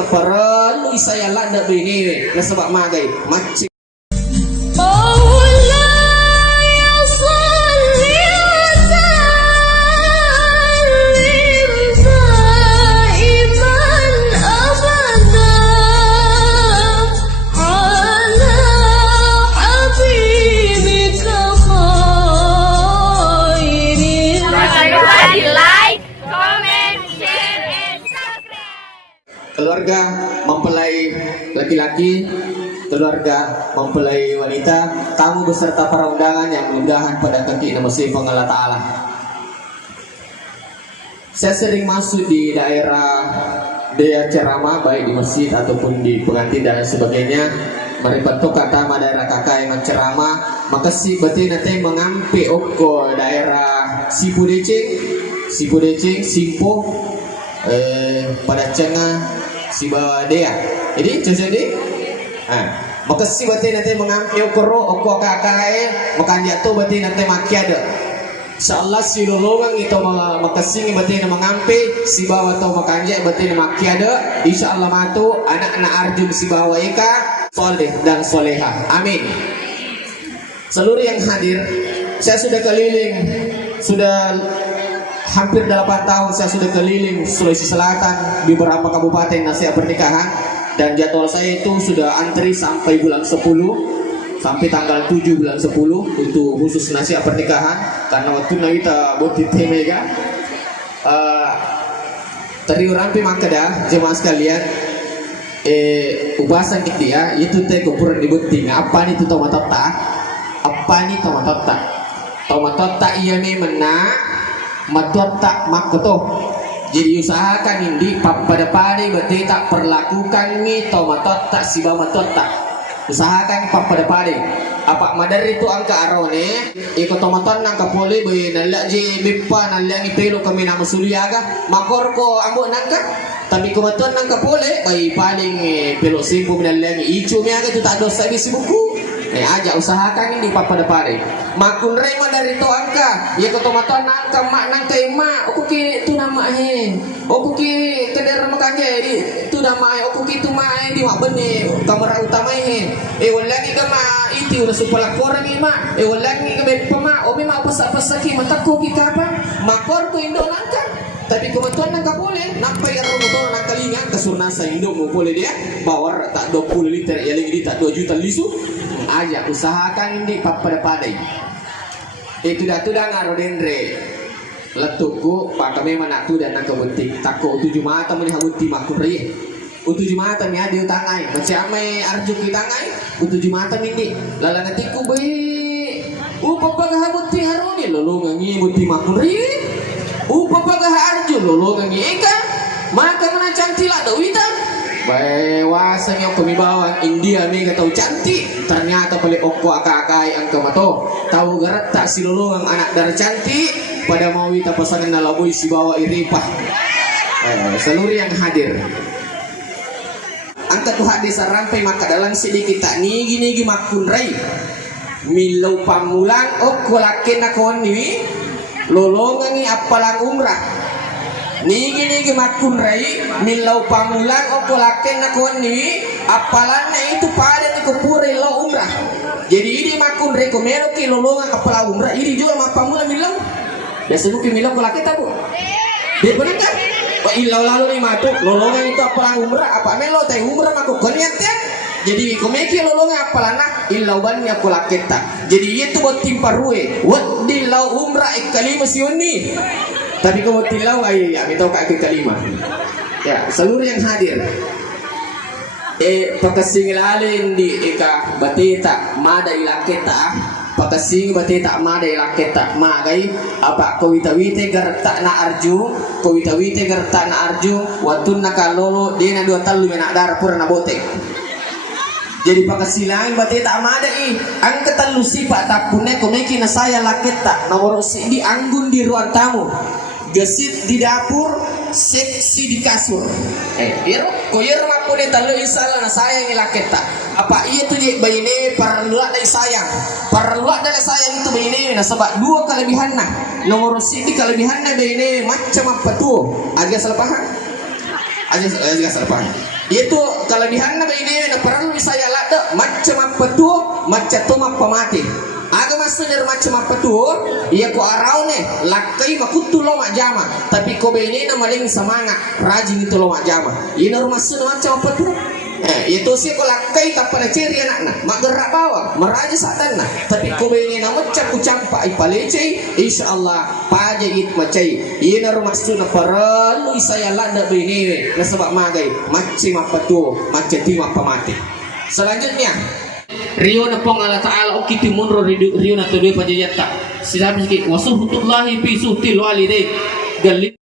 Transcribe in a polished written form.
na perlu saya lah nak bini na sebab magai macam keluarga mempelai laki-laki, keluarga mempelai wanita, tamu beserta para undangan yang mudah-mudahan pada kaki nama Allah Ta'ala. Saya sering masuk di daerah dia ceramah baik di masjid ataupun di pengantin dan sebagainya. Mereka tuh kata daerah kakak yang ceramah, maka si berarti nanti mengambil oko daerah Sipu Decing, Simpo, pada Cengah si bawa dia, jadi contoh ni, maka si berarti nanti mengambil koro, oko kakak, maka jatuh berarti nanti maki ada. Insyaallah si lolongan itu makasih berarti mengambil si bawa atau makanjak berarti maki ada. Insyaallah matu anak-anak arjun si bawa eka soleh dan soleha. Amin. Seluruh yang hadir, saya sudah keliling, sudah hampir 8 tahun saya sudah keliling Sulawesi Selatan di beberapa kabupaten nasihat pernikahan, dan jadwal saya itu sudah antri sampai bulan 10, sampai tanggal 7 bulan 10 untuk khusus nasihat pernikahan, karena waktu kita buat di temega tadi orang pi maka dah jemaah sekalian ubasan dia itu teh kupuran dibuting apa nih itu tomatota iya nih mena matota makoto. Jadi usahakan indi pada berarti tak perlakukan ni tomatota si bawa matota. Usahakan pada apa madar itu angka arone ikut tomaton nang kapole be nalak je bipa nalak ni pelo kami nama suliaga makor ko ambo nangka tapi kumaton nang kapole bai paling pelo simpu nalak ni icu mi aga tu tak dosa bisi buku. Aja usahakan ini pada makun rema dari to angka ya ketomatan angka mak nang kay mak oku ki tu nama oku ki keder makanya tu nama oku ki tu mak di mak bene kamera utama wallahi kama itu udah supaya korang ni mak wallahi kami pema obi mak pasak-pasaki mataku ki kapa makor ko indo angka tapi kebetulan nang kapole nampai aro motor nang kalinga kasurna sa indo mo pole dia bawar tak 20 liter ya lagi tak 2 juta lisu aja usahakan ini padai itu dah ngaro dendre letuku pak kami manatu dan nang kebutik tako 7 mata meni habuti makuri 7 mata ni ada utangai macam ame arju kitangai 7 mata ni lalangatiku be papa habuti haruni lolong ngi buti makuri papa arju lolong ngi eka maka mana cantik lah dawita Bawasan yung kumibawan India may kataw cantik ternyata pala oko akakai ang kamato tahu garat tak si lolong ang anak dar cantik pada mau kita pasangan na laboy si bawa iripah seluruh yang hadir ang katuhan di sarampai maka dalam sedikit tak nigi makun ray milaw pamulang oko lakin akon ni lolongan ni apalang umrah nigi makun rai milau pamulang opo laken nakon ni apalannya itu pada ni kupure lo umrah jadi ini makun rai komero ki lolongan apala umrah ini juga mak pamulang milau biasa buki milau ko laken tabu dia benar kan ilau lalu ni matu lolongan itu apala umrah apa melo teh umrah maku koniantian jadi komeki lolongan apalana ilau bannya ko laken ta jadi itu buat timparue wat di lau umrah ikali masioni tapi kamu tilau ya kita kaki kelima ya seluruh yang hadir pakasing lalin di eka batita mada ilaketa pakasing batita mada ilaketa magai apa kawita-wite garta na arju kawita-wite garta na arju watun nakalolo dina 2 talu mena dar pura na bote jadi pakasilang batita mada ang katalu sipa tapune komeki na saya laketa nomor si di anggun di ruang tamu gesit di dapur, seksi di kasur. Koyer mapo de talo isala na sayang ilaketa. Apa iya tu je bayine parluak dari sayang. Parluak dari sayang itu bayine na sebab 2 kelebihan na. Nomor sidi kelebihan na bayine macam apa tu? Agak selepahan. Itu kelebihan na ini na perlu saya lada macam apa tu macam tu apa mati. Aga maksudnya macam apa tu? Ia ko arau ne lakai makutu lo mak jama. Tapi ko ini na maling semangat rajin itu lo mak jama. Ini maksudnya macam apa tu? Itu sih ko lakai kapan ceri anak na mak gerak bawah meraja satan na. Tapi ko ini na macam kucang pa ipalece insyaallah paja it macai. Ini maksudnya perlu saya lada ini na sebab magai macam apa tu macam tim apa mati. Selanjutnya Rio na pong Allah Ta'ala o kiti munro Rio na tuloy panjayat ka. Sinabi sikit wasuhutullahi fi suhtil walidayk. Galit